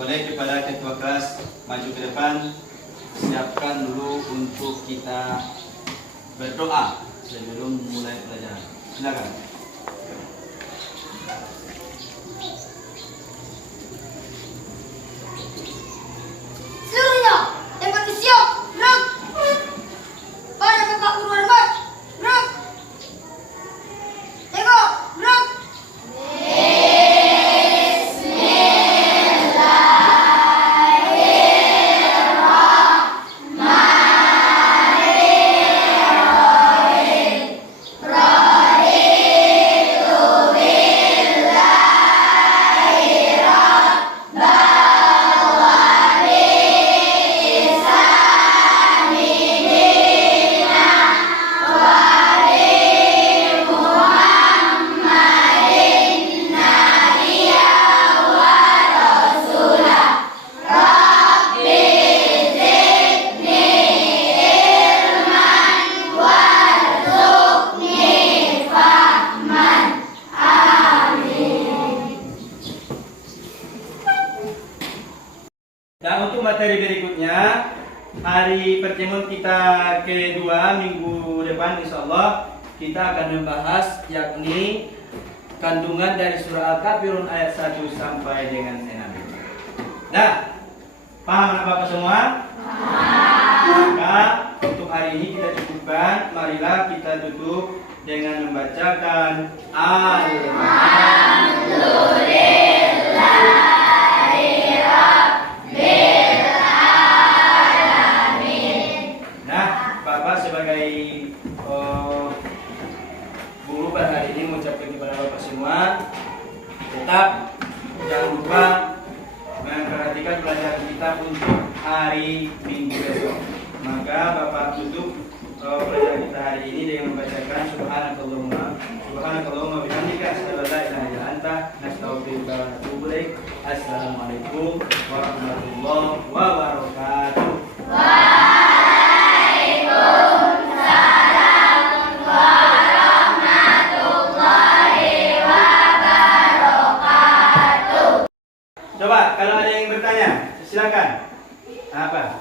Boleh kepada ketua kelas maju ke depan, siapkan dulu untuk kita berdoa sebelum mulai pelajaran. Silakan. Seluruhnya dapat siap, gerak. Pada Bapak Guru Hormat, gerak. Tengok, gerak. Dan untuk materi berikutnya, hari pertemuan kita kedua minggu depan insya Allah kita akan membahas yakni kandungan dari surah Al-Kafirun ayat 1 sampai dengan 6. Nah, paham anak bapak semua? Maka untuk hari ini kita cukupkan. Marilah kita tutup dengan membacakan Alhamdulillah. Sebagai guru pada hari ini mengucapkan kepada bapak semua, tetap jangan lupa memperhatikan pelajaran kita untuk hari Minggu besok. Maka bapak tutup pelajaran kita hari ini dengan membacakan Subhanakallahumma bihamdika asyhadu an la ilaha illa anta nastaghfiruka wa natubu ilaik. Assalamualaikum warahmatullahi wabarakatuh. Coba kalau ada yang bertanya, silakan. Apa?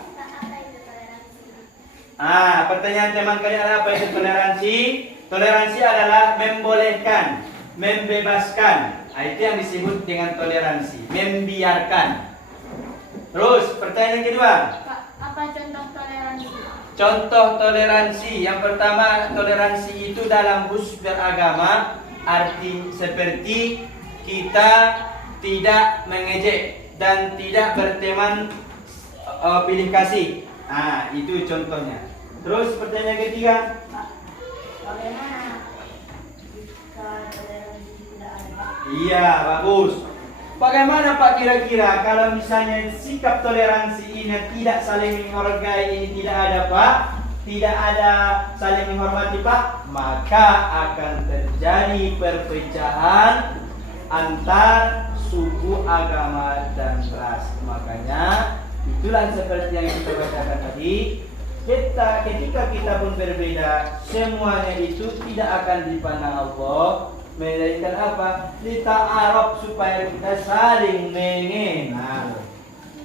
Pertanyaan teman kalian adalah apa itu toleransi? Toleransi adalah membolehkan, membebaskan. Itu yang disebut dengan toleransi, membiarkan. Terus pertanyaan kedua. Pak, apa contoh toleransi? Contoh toleransi yang pertama, toleransi itu dalam khusus beragama arti seperti kita tidak mengejek dan tidak berteman pilih kasih. Itu contohnya. Terus pertanyaan ketiga. Bagaimana jika toleransi tidak ada? Iya, bagus. Bagaimana Pak kira-kira kalau misalnya sikap toleransi ini tidak saling menghargai, ini tidak ada Pak, tidak ada saling menghormati Pak, maka akan terjadi perpecahan antar suku, agama, dan ras. Makanya itulah seperti yang kita bacakan tadi. Ketika kita pun berbeda, semuanya itu tidak akan dipandang Allah, melainkan apa? Lita'arab, supaya kita saling mengenal.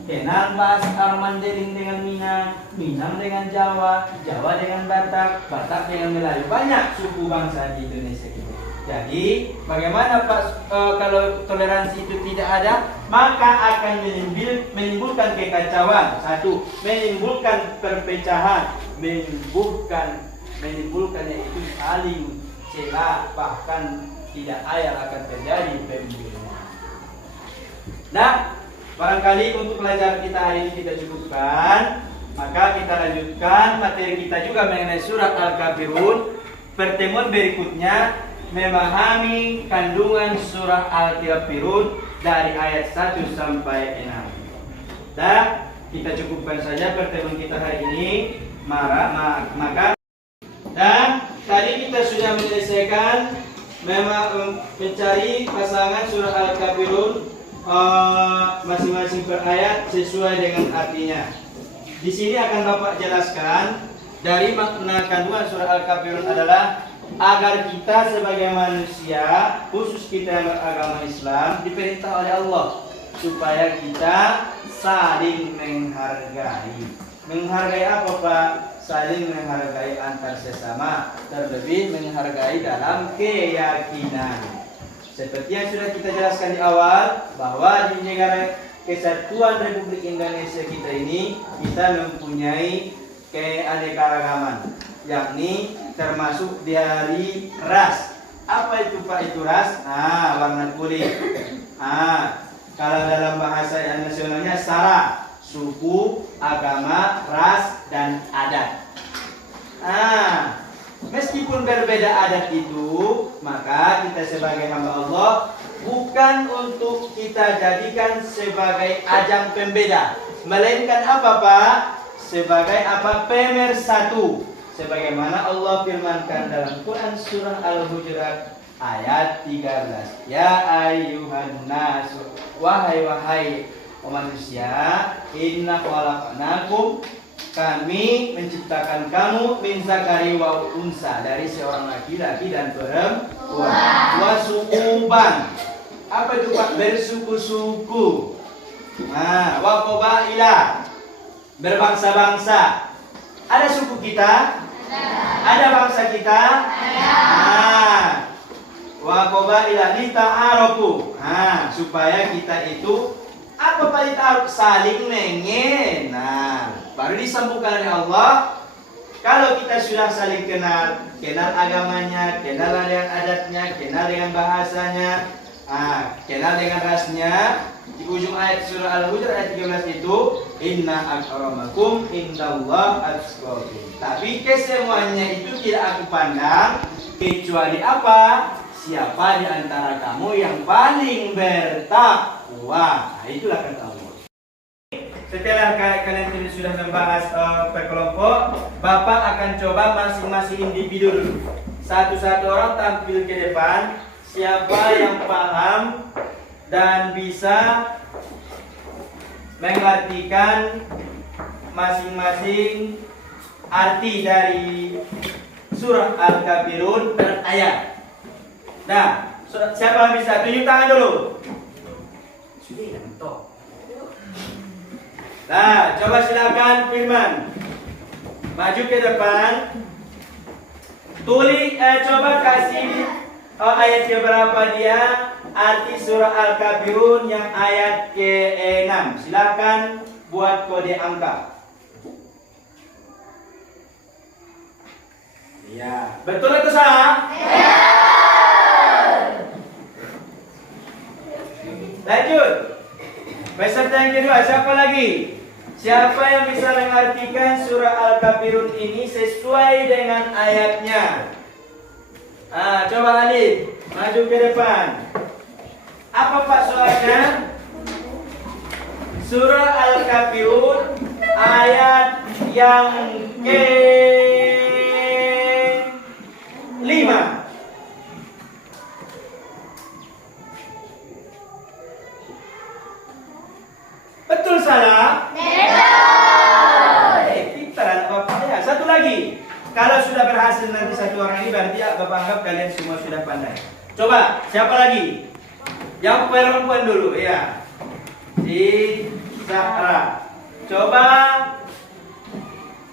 Kenal bahasa Armandeling dengan Minang, Minang dengan Jawa, Jawa dengan Batak, Batak dengan Melayu. Banyak suku bangsa di Indonesia ini. Jadi, bagaimana Pak kalau toleransi itu tidak ada, maka akan menimbulkan kekacauan. Satu, menimbulkan perpecahan, menimbulkan yaitu saling celah, bahkan tidak ayal akan terjadi pembunuhan. Nah, barangkali untuk pelajaran kita hari ini kita cukupkan. Maka kita lanjutkan materi kita juga mengenai surat Al-Kafirun. Pertemuan berikutnya memahami kandungan surah Al-Kafirun dari ayat 1 sampai 6. Dan kita cukupkan saja pertemuan kita hari ini. Maka dan tadi kita sudah menyelesaikan mencari pasangan surah Al-Kafirun masing-masing per ayat sesuai dengan artinya. Di sini akan Bapak jelaskan dari makna kandungan surah Al-Kafirun adalah agar kita sebagai manusia, khusus kita yang beragama Islam, diperintah oleh Allah supaya kita saling menghargai. Menghargai apa Pak? Saling menghargai antar sesama, terlebih menghargai dalam keyakinan. Seperti yang sudah kita jelaskan di awal, bahwa di negara Kesatuan Republik Indonesia kita ini, kita mempunyai keanekaragaman, yakni termasuk dari ras. Apa itu Pak itu ras? Warna kulit. Kalau dalam bahasa nasionalnya sara, suku, agama, ras, dan adat. Meskipun berbeda adat itu, maka kita sebagai hamba Allah bukan untuk kita jadikan sebagai ajang pembeda, melainkan apa Pak? Sebagai apa? Pemersatu. Sebagaimana Allah firmankan dalam Quran surah Al-Hujurat ayat 13. Ya ayyuhan nasu, wahai manusia, inna khalaqnakum, kami menciptakan kamu min zakari wa unsa, dari seorang laki-laki dan perempuan. Wasu'uban, apa itu Pak? Bersuku-suku. Wa qabaila, berbangsa-bangsa. Ada suku kita? Ada bangsa kita? Wa qabaila lita'arafu, supaya kita itu apa Pak lita'aruf? Saling mengenal. Baru disambungkan oleh Allah. Kalau kita sudah saling kenal, kenal agamanya, kenal dengan adatnya, kenal dengan bahasanya, kenal dengan rasnya. Di ujung ayat surah Al-Hujurat ayat 13 itu, inna akramakum indallah atqakum. Tapi kesemuanya itu tidak aku pandang kecuali apa? Siapa di antara kamu yang paling bertakwa. Itulah kata Allah. Setelah kalian sudah membahas per kelompok, Bapak akan coba masing-masing individu dulu. Satu-satu orang tampil ke depan. Siapa yang paham dan bisa mengartikan masing-masing arti dari surah Al-Kafirun dan ayat. Nah, siapa yang bisa? Tunjuk tangan dulu. Sudah toh. Nah, coba silakan Firman. Maju ke depan. Tulis, coba kasih ayat keberapa dia, arti surah Al-Kafirun yang ayat ke-6. Silakan buat kode angka. Ya, betul atau salah? Ya. Lanjut. Peserta yang kedua, siapa lagi? Siapa yang bisa mengartikan surah Al-Kafirun ini sesuai dengan ayatnya? Coba Alif, maju ke depan. Apa Pak soalnya? Surah Al-Kafirun ayat yang ke-5. Betul salah? Betul. Pintar anak Bapak ya. Satu lagi. Kalau sudah berhasil nanti satu orang ini, berarti Bapak anggap kalian semua sudah pandai. Coba, siapa lagi? Yang perempuan dulu ya. Si Zahra. Coba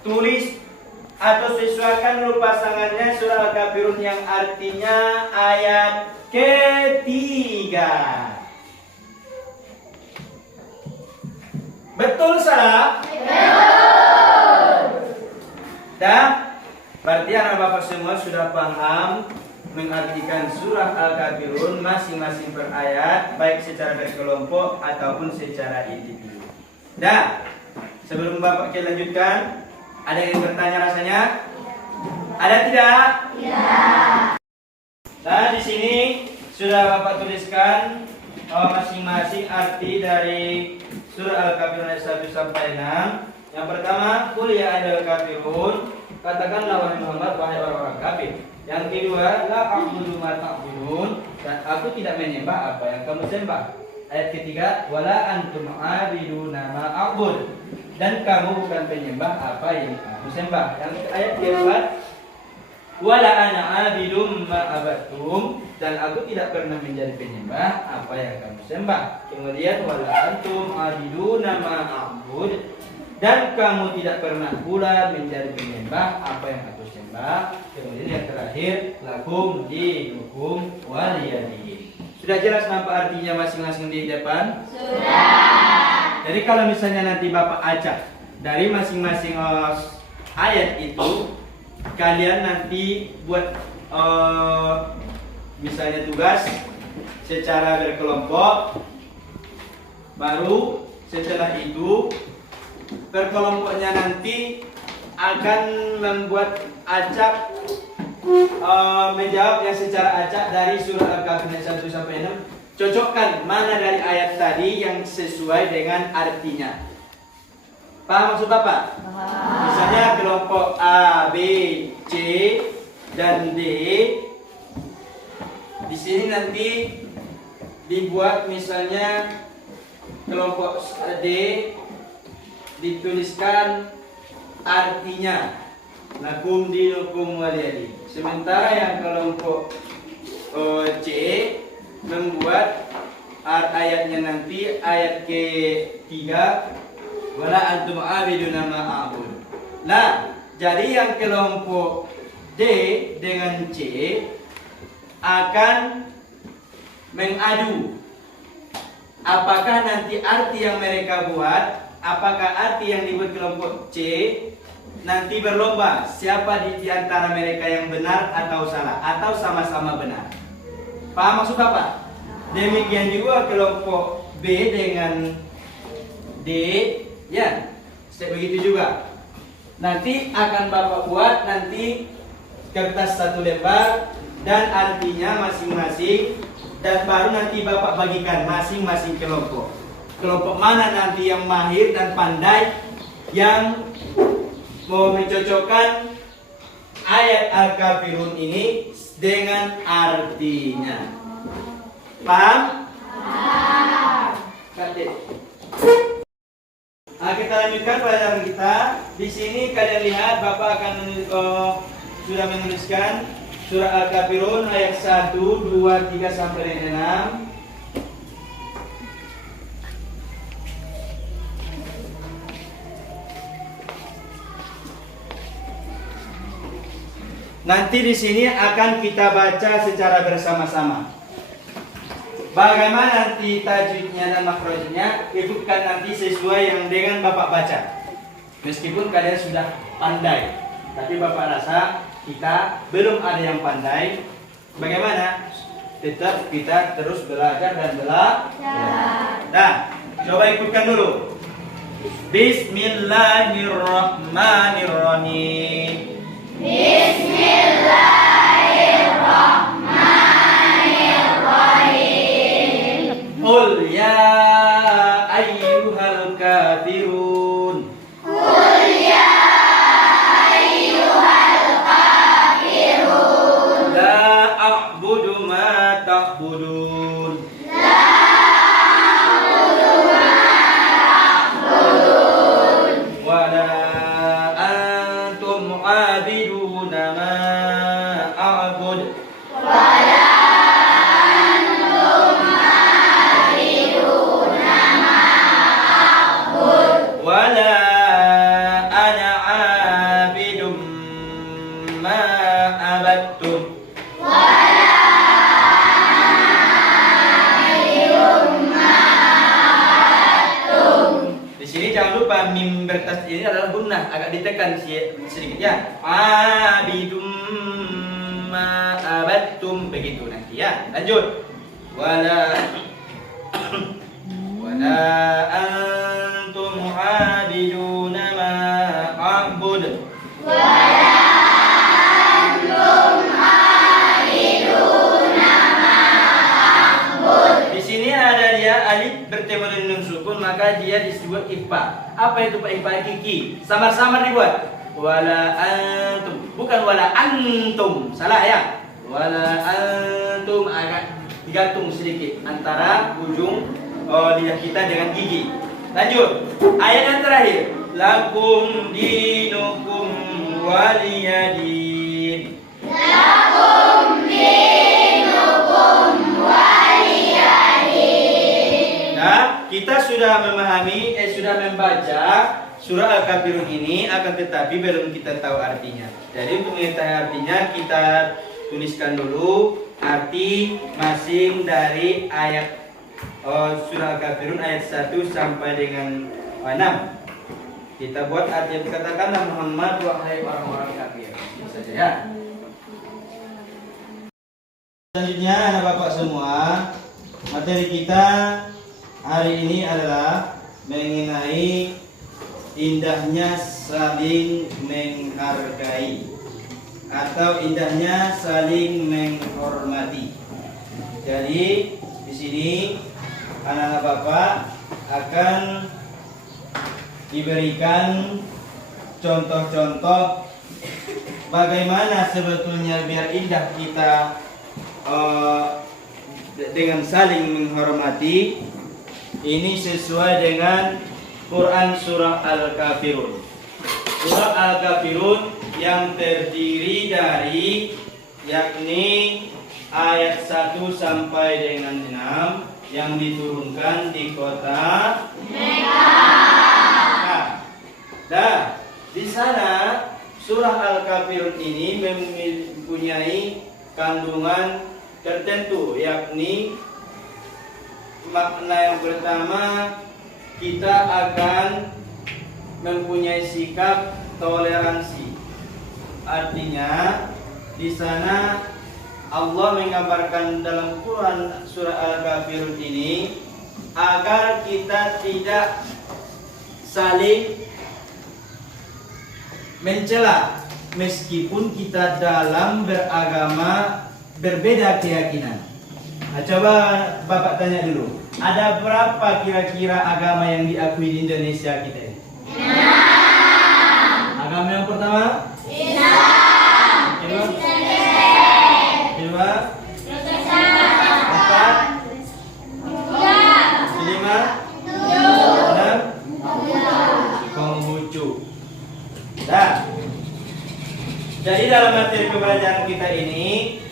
tulis atau sesuaikan dulu pasangannya surah Al-Kafirun yang artinya ayat ketiga. Betul salah? Betul. Dah? Berarti anak Bapak semua sudah paham mengartikan surah Al-Kafirun masing-masing per ayat, baik secara berkelompok ataupun secara individu. Dah? Sebelum Bapak kita lanjutkan, ada yang bertanya rasanya? Ada tidak? Ya. Nah, di sini sudah Bapak tuliskan masing-masing arti dari surah Al-Kafirun ayat 1 sampai 6. Yang pertama, qul ya ayyuhal kafirun, katakanlah wahai Muhammad, wahai orang-orang kafir. Yang kedua, la a'budu ma ta'budun, dan aku tidak menyembah apa yang kamu sembah. Ayat ketiga, wala antum a'abiduna ma a'bud, dan kamu bukan penyembah apa yang aku sembah. Yang ayat keempat, wala ana 'abidum ma abattum, dan aku tidak pernah menjadi penyembah apa yang kamu sembah. Kemudian wala antum abiduna ma a'bud, dan kamu tidak pernah pula menjadi penyembah apa yang aku sembah. Kemudian yang terakhir lakum dinukum waliyadin. Sudah jelas apa artinya masing-masing di depan? Sudah. Jadi kalau misalnya nanti Bapak acak dari masing-masing ayat itu, kalian nanti buat misalnya tugas secara berkelompok. Baru setelah itu berkelompoknya nanti akan membuat acak menjawab yang secara acak dari surah Al-Kahfi 1 sampai 6. Cocokkan mana dari ayat tadi yang sesuai dengan artinya. Paham maksud Bapak? Misalnya kelompok A, B, C, dan D. Di sini nanti dibuat misalnya kelompok D dituliskan artinya lakum dinukum waliyadin. Sementara yang kelompok C membuat ayatnya nanti ayat ketiga wala antum abiduna ma a'bud. Nah, jadi yang kelompok D dengan C akan mengadu apakah nanti arti yang mereka buat, apakah arti yang dibuat kelompok C, nanti berlomba siapa di antara mereka yang benar atau salah, atau sama-sama benar. Paham maksud Bapak? Demikian juga kelompok B dengan D, ya, begitu juga. Nanti akan Bapak buat nanti kertas satu lembar dan artinya masing-masing, dan baru nanti Bapak bagikan masing-masing kelompok. Kelompok mana nanti yang mahir dan pandai yang mau mencocokkan ayat Al-Kafirun ini dengan artinya. Paham? Paham. Nah, kita lanjutkan pelajaran kita. Di sini kalian lihat Bapak akan sudah menuliskan surah Al-Kafirun ayat 1, 2, 3 sampai 6. Nanti di sini akan kita baca secara bersama-sama. Bagaimana nanti tajwidnya dan makhrajnya, ikutkan nanti sesuai yang dengan Bapak baca. Meskipun kalian sudah pandai, tapi Bapak rasa kita belum ada yang pandai. Bagaimana? Tetap kita terus belajar dan belajar. Nah, coba ikutkan dulu. Bismillahirrahmanirrahim. Bismillahirrahmanirrahim. Qul ya ayyuhal kafirun. Qul ya ayyuhal kafirun. La a'budu ma ta'budun. La a'budu ma ta'budun. Wa la antum 'abiduna ma a'bud. Wa la antum 'abiduna ma a'bud. Wa la ana 'abidum ma abattum. Wa la a'bidum ma a'badtum. Di sini jangan lupa mim bertas ini adalah gunnah, agak ditekan sedikit ya. Abidum ma abattum, begitu nanti ya. Lanjut. Wala wala antum abiduna ma a'bud. Wa la antum 'abiduna ma a'bud. Di sini ada dia alif bertemu dengan nun sukun, maka dia disebut ikhfa. Apa itu Pak ikhfa? Kiki. Samar-samar dibuat. Wala antum, bukan wala antum. Salah ya. Wala antum, agak digantung sedikit antara ujung lidah kita dengan gigi. Lanjut. Ayat yang terakhir. Lakum dinukum waliyadin. Lakum dinukum kita sudah memahami, sudah membaca surah Al-Kafirun ini, akan tetapi belum kita tahu artinya. Jadi untuk mengetahui artinya kita tuliskan dulu arti masing dari ayat surah Al-Kafirun ayat 1 sampai dengan 6. Kita buat arti, katakanlah Muhammad wahai orang-orang kafir. Ini saja ya. Selanjutnya anak bapak semua, materi kita hari ini adalah mengenai indahnya saling menghargai atau indahnya saling menghormati. Jadi di sini anak-anak bapak akan diberikan contoh-contoh bagaimana sebetulnya biar indah kita dengan saling menghormati. Ini sesuai dengan Quran surah Al-Kafirun. Surah Al-Kafirun yang terdiri dari yakni ayat 1 sampai dengan 6 yang diturunkan di kota Mekah. Nah, di sana surah Al-Kafirun ini mempunyai kandungan tertentu, yakni makna yang pertama, kita akan mempunyai sikap toleransi. Artinya di sana Allah menggambarkan dalam Quran surah Al-Kafirun ini agar kita tidak saling mencela meskipun kita dalam beragama berbeda keyakinan. Nah, coba Bapak tanya dulu, ada berapa kira-kira agama yang diakui di Indonesia kita ini? Agama yang pertama? Islam. Kedua? Empat? Lima? Enam? Konghucu. Nah, jadi dalam materi pembelajaran kita ini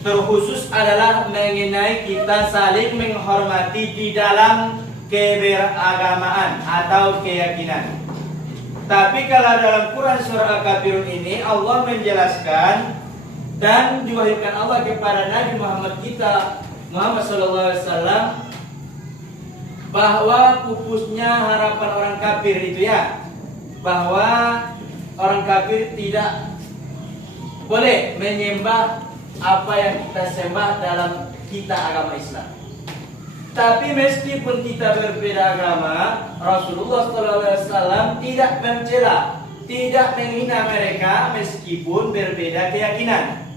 terkhusus adalah mengenai kita saling menghormati di dalam keberagamaan atau keyakinan. Tapi kalau dalam Quran surah Al-Kafirun ini Allah menjelaskan dan diwahyukan Allah kepada Nabi Muhammad kita Muhammad SAW bahwa pupusnya harapan orang kafir itu ya, bahwa orang kafir tidak boleh menyembah apa yang kita sembah dalam kita agama Islam. Tapi meskipun kita berbeda agama, Rasulullah SAW tidak mencela, tidak menghina mereka meskipun berbeda keyakinan.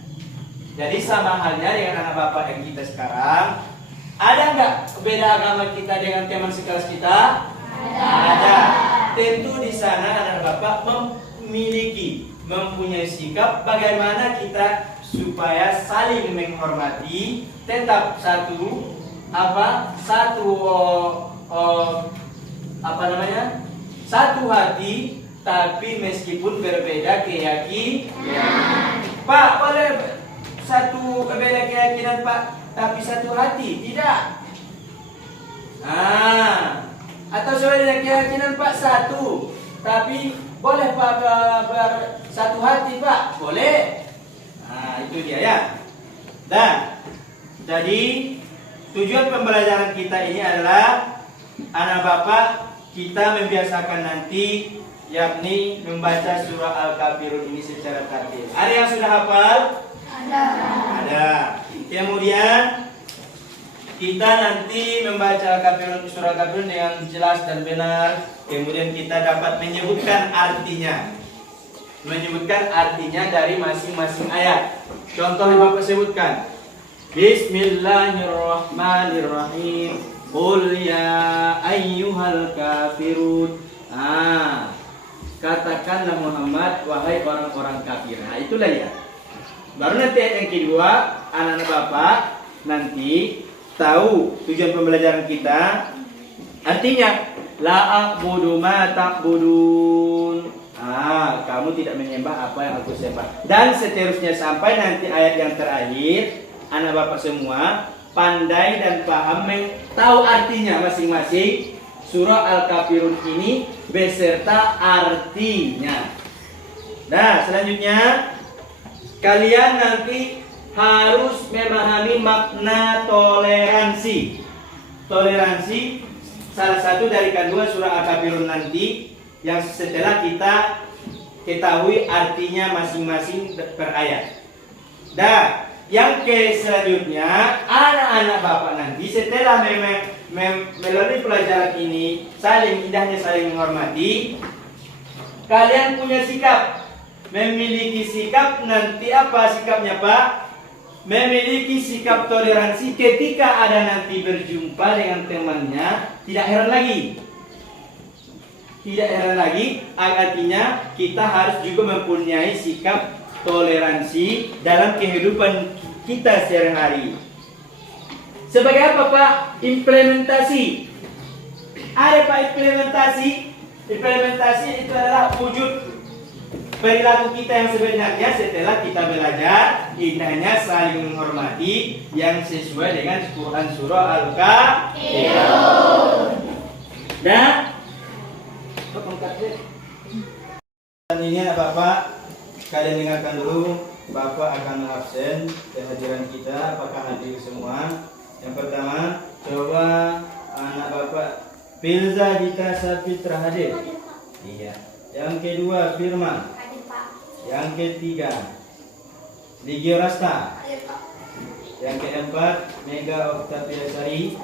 Jadi sama halnya dengan anak bapak yang kita sekarang, ada nggak beda agama kita dengan teman sekelas kita? Ada. Tentu di sana anak bapak mempunyai sikap bagaimana kita supaya saling menghormati, tetap satu hati, tapi meskipun berbeda keyakinan. Pak, boleh satu berbeda keyakinan Pak, tapi satu hati? Tidak. Atau berbeda keyakinan Pak satu, tapi boleh Pak satu hati Pak? Boleh. Itu dia ya. Dan jadi tujuan pembelajaran kita ini adalah anak bapak kita membiasakan nanti yakni membaca surah Al-Kafirun ini secara tartil. Ada yang sudah hafal? Ada. Kemudian kita nanti membaca Al-Kafirun, surah Al-Kafirun dengan jelas dan benar. Kemudian kita dapat menyebutkan artinya dari masing-masing ayat. Contoh yang Bapak sebutkan. Bismillahirrahmanirrahim. Qul ya ayyuhal kafirun. Katakanlah Muhammad wahai orang-orang kafir. Itulah ya. Baru nanti ayat yang kedua, anak-anak Bapak nanti tahu tujuan pembelajaran kita. Artinya la a'budu ma ta'budun. Kamu tidak menyembah apa yang aku sembah. Dan seterusnya sampai nanti ayat yang terakhir, anak bapak semua, pandai dan paham tahu artinya masing-masing surah Al-Kafirun ini beserta artinya. Nah, selanjutnya kalian nanti harus memahami makna toleransi. Toleransi salah satu dari kandungan surah Al-Kafirun nanti yang setelah kita ketahui artinya masing-masing per ayat. Dan yang selanjutnya anak-anak bapak nanti setelah melalui pelajaran ini saling indahnya saling menghormati, kalian punya sikap, memiliki sikap nanti apa sikapnya Pak? Memiliki sikap toleransi ketika ada nanti berjumpa dengan temannya, tidak heran lagi. Tidak heran lagi, artinya kita harus juga mempunyai sikap toleransi dalam kehidupan kita sehari-hari. Sebagai apa Pak? Implementasi. Ada Pak implementasi? Implementasi itu adalah wujud perilaku kita yang sebenarnya setelah kita belajar indahnya saling menghormati yang sesuai dengan Quran surah Al-Kafirun. Dan ini anak bapak, kalian dengarkan dulu. Bapak akan absen kehadiran kita. Apakah hadir semua? Yang pertama, coba anak bapak Filza Dita Sapitra hadir? Iya. Yang kedua, Firman. Yang ketiga, Ligio Rasta. Yang keempat, Mega Octaviasari.